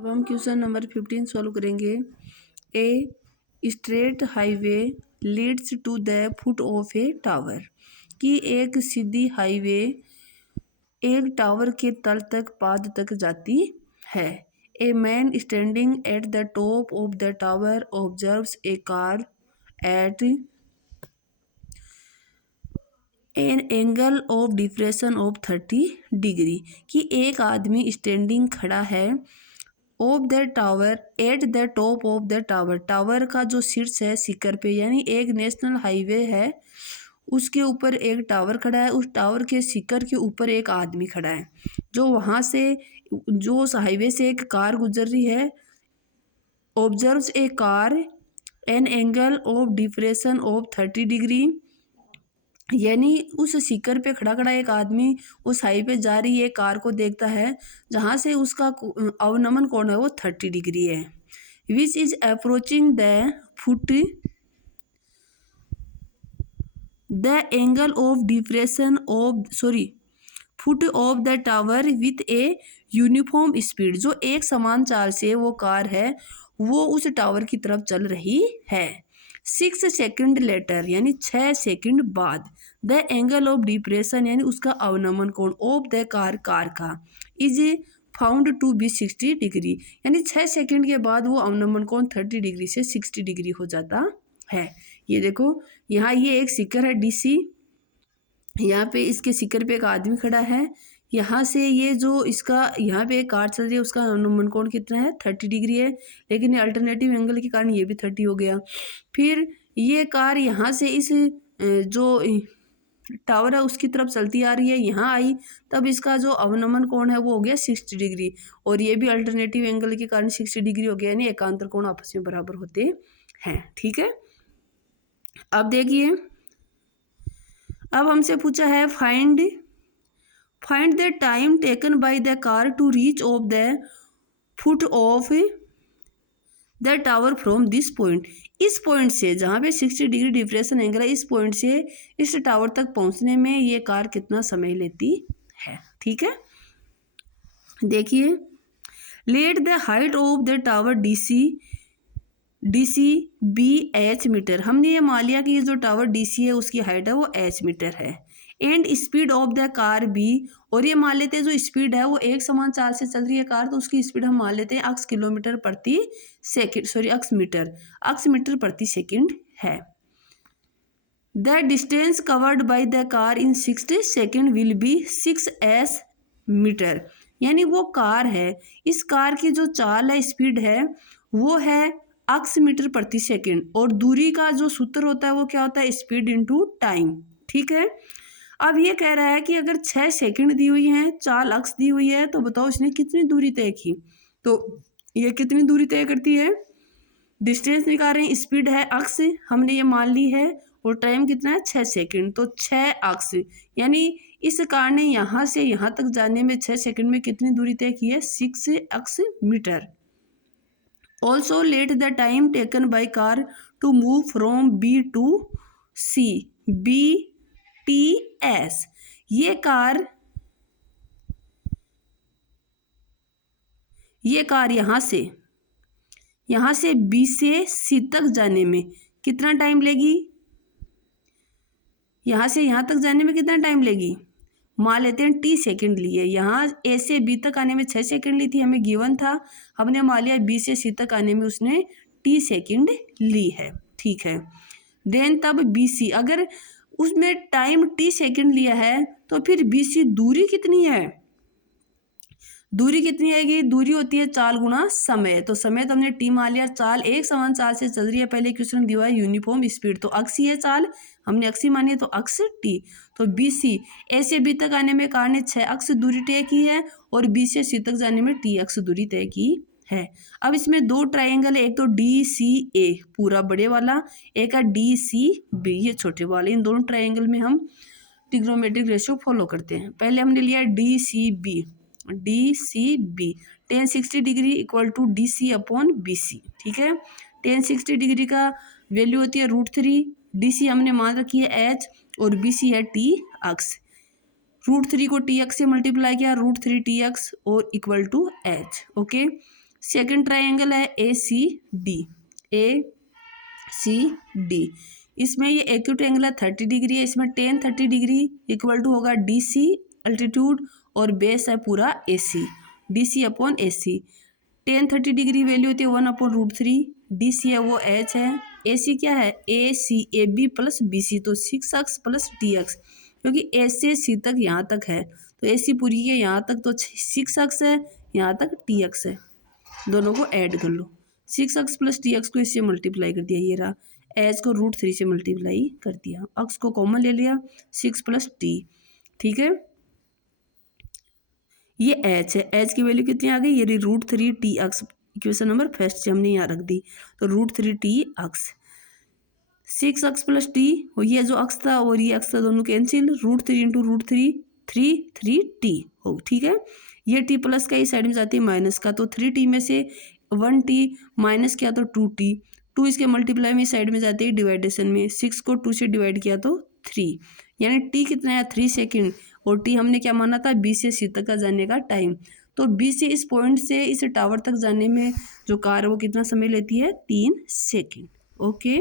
अब हम question number 15 solve करेंगे। A straight highway leads to the foot of a tower, कि एक सीधी हाईवे एक टावर के तल तक पाद तक जाती है। A man standing at the top of the tower observes A car eight an angle of depression of 30 degree, कि एक आदमी स्टैंडिंग खड़ा है of the tower at the top of the tower, tower का जो शीर्ष है शिखर पे, यानी एक नेशनल हाईवे है उसके ऊपर एक टावर खड़ा है, उस टावर के शिखर के ऊपर एक आदमी खड़ा है, जो वहाँ से जो उस हाईवे से एक कार गुजर रही है। Observes A car an angle of depression of 30 degree, यानी उस शिखर पे खड़ा खड़ा एक आदमी उस हाईवे पे जा रही है कार को देखता है, जहाँ से उसका अवनमन कोण है वो 30 डिग्री है। Which is approaching the foot the angle of depression of foot of the tower with a uniform speed, जो एक समान चाल से वो कार है वो उस टावर की तरफ चल रही है। 6 सेकंड लेटर, यानी 6 सेकंड बाद, द एंगल ऑफ डिप्रेशन, यानी उसका अवनमन कोण ऑफ द कार का is found to be 60 degree, यानी 6 सेकंड के बाद वो अवनमन कोण 30 डिग्री से 60 डिग्री हो जाता है। ये देखो यहाँ ये एक शिखर है डीसी, यहाँ पे इसके शिखर पे एक आदमी खड़ा है, यहाँ से ये जो इसका यहाँ पे एक कार चल रही है उसका अवनमन कोण कितना है 30 डिग्री है, लेकिन ये अल्टरनेटिव एंगल के कारण ये भी 30 हो गया। फिर ये कार यहाँ से इस जो टावर है उसकी तरफ चलती आ रही है, यहाँ आई तब इसका जो अवनमन कोण है वो हो गया 60 डिग्री, और ये भी अल्टरनेटिव एंगल के कारण 60 डिग्री हो गया, यानी एकांतर कोण आपस में बराबर होते हैं। ठीक है, अब देखिए, अब हमसे पूछा है find the time taken by the car to reach of the foot of the tower from this point, इस पॉइंट से जहाँ पे 60 डिग्री डिप्रेशन एंगल है, इस पॉइंट से इस टावर तक पहुँचने में ये कार कितना समय लेती है। ठीक है, देखिए, let the height of the tower DC be h metre, हमने ये मान लिया कि ये जो टावर डीसी है उसकी हाइट है वो एच मीटर है। And speed of the car be, और ये मान लेते हैं जो स्पीड है वो एक समान चाल से चल रही है कार, तो उसकी स्पीड हम मान लेते हैं अक्स किलोमीटर प्रति सेकंड अक्स मीटर प्रति सेकंड है। The distance covered by the car in 60 second will be 6s metre, यानी वो कार है, इस कार की जो चाल है स्पीड है वो है अक्स मीटर प्रति सेकंड, और दूरी का जो सूत्र होता है वो क्या होता है स्पीड इनटू टाइम। ठीक है, अब ये कह रहा है कि अगर 6 सेकंड दी हुई है, चाल अक्स दी हुई है, तो बताओ इसने कितनी दूरी तय की, तो ये कितनी दूरी तय करती है, डिस्टेंस निकाल रहे हैं, स्पीड है अक्स हमने ये मान ली है, और टाइम कितना है 6 सेकंड, तो 6 अक्स, यानी इस कार ने यहाँ से यहाँ तक जाने में 6 सेकंड में कितनी दूरी तय की है 6 अक्स मीटर। Also let the time taken by car to move from B to C BTS, ये कार यहाँ से B से C तक जाने में कितना टाइम लेगी, यहाँ से यहाँ तक जाने में कितना टाइम लेगी, मान लेते हैं T सेकंड लिए, यहाँ A से B तक आने में 6 सेकंड ली थी, हमें गिवन था, हमने मान लिया B से C तक आने में उसने T सेकंड ली है। ठीक है, देन तब BC, अगर उसमें टाइम T सेकंड लिया है तो फिर BC दूरी कितनी है, दूरी कितनी आएगी, दूरी होती है चाल गुणा समय, तो समय तो हमने T मान लिया, चाल एक समान चाल से चल रही है, पहले क्वेश्चन दिया है यूनिफॉर्म स्पीड, तो अक्सी है चाल, हमने अक्सी मानी है तो अक्स T, तो BC A से B तक आने में कार ने 6 अक्स दूरी तय की है, और B से C तक जाने में T अक्स दूरी तय की है। अब इसमें दो ट्राइंगल है, एक तो DCA पूरा बड़े वाला, एक है DCB ये छोटे वाले, इन दोनों ट्राइंगल में हम ट्रिग्नोमेट्रिक रेशियो फॉलो करते हैं। पहले हमने लिया DCB tan 60 degree equal to DC upon BC। ठीक है, tan 60 डिग्री का वैल्यू होती है √3, DC हमने मान रखी है H, और BC है T अक्स, √3 को T अक्स से मल्टीप्लाई किया, √3 T अक्स और equal to H। Okay, second triangle है A C D, A C D. इसमें ये एक्यूट एंगल है 30 डिग्री है, इसमें टेन 30 डिग्री इक्वल टू होगा डी सी अल्टीट्यूड, और बेस है पूरा ए सी, डी सी अपॉन ए सी। टेन 30 डिग्री वैल्यू होती है 1/√3, डी सी है वो एच है, ए सी क्या है A C, A B plus B C, तो 6x प्लस टी एक्स, क्योंकि ए से सी तक यहाँ तक है तो ए सी पूरी है यहाँ तक, तो 6x है, यहाँ तक टी एक्स है, दोनों को ऐड कर लो। 6x प्लस टी एक्स को इससे मल्टीप्लाई कर दिया, ये रहा, एच को √3 से मल्टीप्लाई कर दिया, एक्स को कॉमन ले लिया, 6 प्लस टी, ठीक है। ये एच है, एच की वैल्यू कितनी आ गई, ये √3 T x, equation number first से हमने यहाँ रख दी, तो √3 T x, 6x plus T, ये जो अक्स था और ये अक्स था दोनों कैंसिल, √3 इंटू √3 3 टी हो, ठीक है। ये टी प्लस का इस साइड में जाती है माइनस का, तो 3t में से 1t माइनस किया तो 2t, 2 इसके मल्टीप्लाई में इस साइड में जाती है डिवाइडेशन में, 6 को 2 से डिवाइड किया तो 3, यानी टी कितना है 3 सेकेंड, और टी हमने क्या माना था बी से सी तक का जाने का टाइम, तो बी से इस पॉइंट से इस टावर तक जाने में जो कार है वो कितना समय लेती है 3 सेकेंड। ओके।